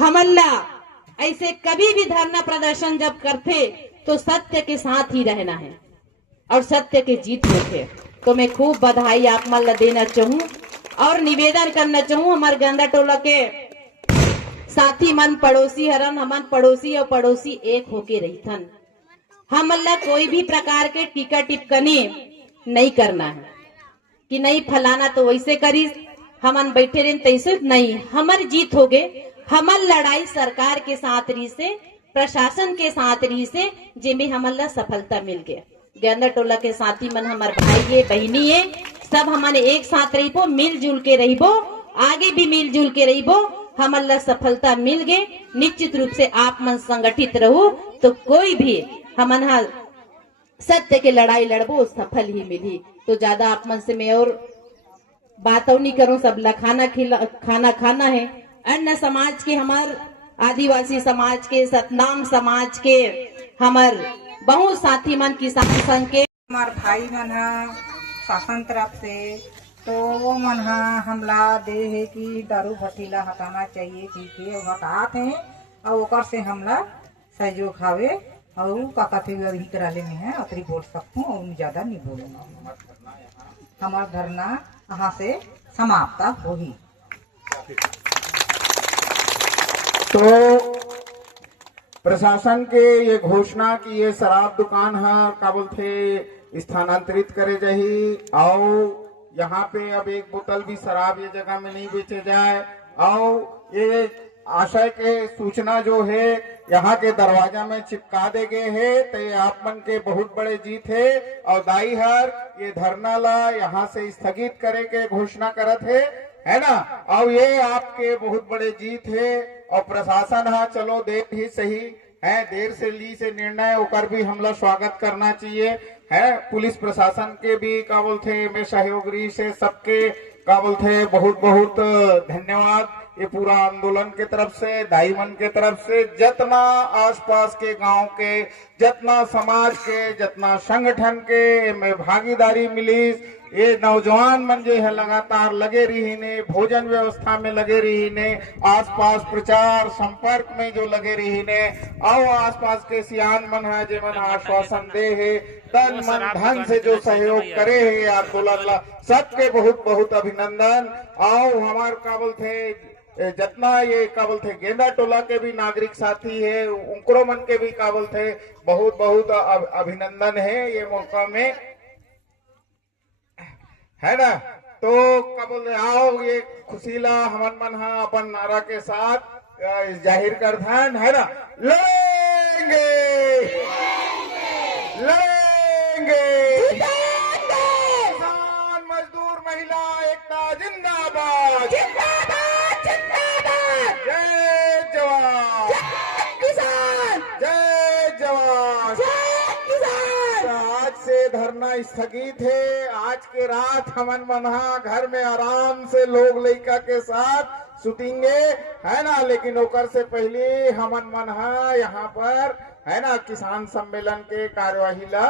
हमला ऐसे कभी भी धरना प्रदर्शन जब करते तो सत्य के साथ ही रहना है और सत्य के जीत होते। तो मैं खूब बधाई आप मन देना चाहूँ और निवेदन करना चाहूँ हमारे गंदा टोला के साथी मन पड़ोसी हरन, हमन पड़ोसी और पड़ोसी एक होके रहीथन। हमला कोई भी प्रकार के टीका टिप्पणी नहीं करना है कि नहीं फलाना तो वैसे करीस, हमन बैठे रहे तैसे नहीं। हमर जीत हो गए, हमर लड़ाई सरकार के साथ रही से, प्रशासन के साथ रही से, जिनमें हमला सफलता मिल गया। गंदा टोला के साथी मन हमार भाई है बहनी है, सब हमारे एक साथ रहीबो, मिलजुल के रहीबो, आगे भी मिलजुल के रहीबो। हमला सफलता मिल गए। निश्चित रूप से आप मन संगठित रहो तो कोई भी हमन सत्य के लड़ाई लड़बो सफल ही मिली। तो ज्यादा आप मन से मैं और बात नहीं करूं, सब ला खाना खाना है। अन्य समाज के, हमार आदिवासी समाज के, सतनाम समाज के, हमार बहुत साथी मन किसान संघ के हमार भाई मन शासन तरफ से तो वो मन हमला दे है कि दारू भट्टीला हटाना चाहिए, ठीक है वो हटाते हैं और ओकर से हमला सहयोग खावे और काका थे ही करा लेने हैं अतरी बोल सकूं और ज्यादा नहीं बोलूंगा। हमारा धरना यहाँ से समाप्त हो ही। तो प्रशासन के ये घोषणा की ये शराब दुकान है का बोलते स्थानांतरित करे जाही और यहाँ पे अब एक बोतल भी शराब ये जगह में नहीं बेचे जाए और ये आशय के सूचना जो है यहाँ के दरवाजा में चिपका दे गए है। तो ये आप मन के बहुत बड़े जीत है और दाई हर ये धरना ला यहाँ से स्थगित करे के घोषणा करत है ना। और ये आपके बहुत बड़े जीत है और प्रशासन है चलो देर ही सही है, देर से ली से निर्णय होकर भी हमला स्वागत करना चाहिए है। पुलिस प्रशासन के भी का बोलते में सहयोगी से सबके का बोलते बहुत बहुत धन्यवाद। ये पूरा आंदोलन के तरफ से, दाई मन के तरफ से, जितना आसपास के गांव के, जितना समाज के, जितना संगठन के में भागीदारी मिली, ये नौजवान मन जो है लगातार लगे रही ने, भोजन व्यवस्था में लगे रही ने, आसपास प्रचार संपर्क में जो लगे रही ने और आसपास के सियान मन है जो मन आश्वासन दे है, तन मन धन से जो सहयोग करे है आंदोलन ला, सबके बहुत बहुत अभिनंदन। और हमारे का बोलते जितना ये का बोलते गेंदा टोला के भी नागरिक साथी है, उनको मन के भी का बोलते बहुत बहुत अभिनंदन है ये मौका में, है ना। तो क्या बोलते आओ ये खुशीला हमन मन अपन नारा के साथ जाहिर कर धन, है ना। लड़ेंगे लड़ेंगे, किसान मजदूर महिला एकता जिंदाबाद जिंदाबाद जिंदाबाद, जय जवान जय किसान, जय जवान जय किसान। आज से धरना स्थगित है। आज के रात हमन मना घर में आराम से लोग लड़का के साथ सुतेंगे, है ना। लेकिन ओकर से पहले हमन मन यहाँ पर है ना किसान सम्मेलन के कार्यवाही ला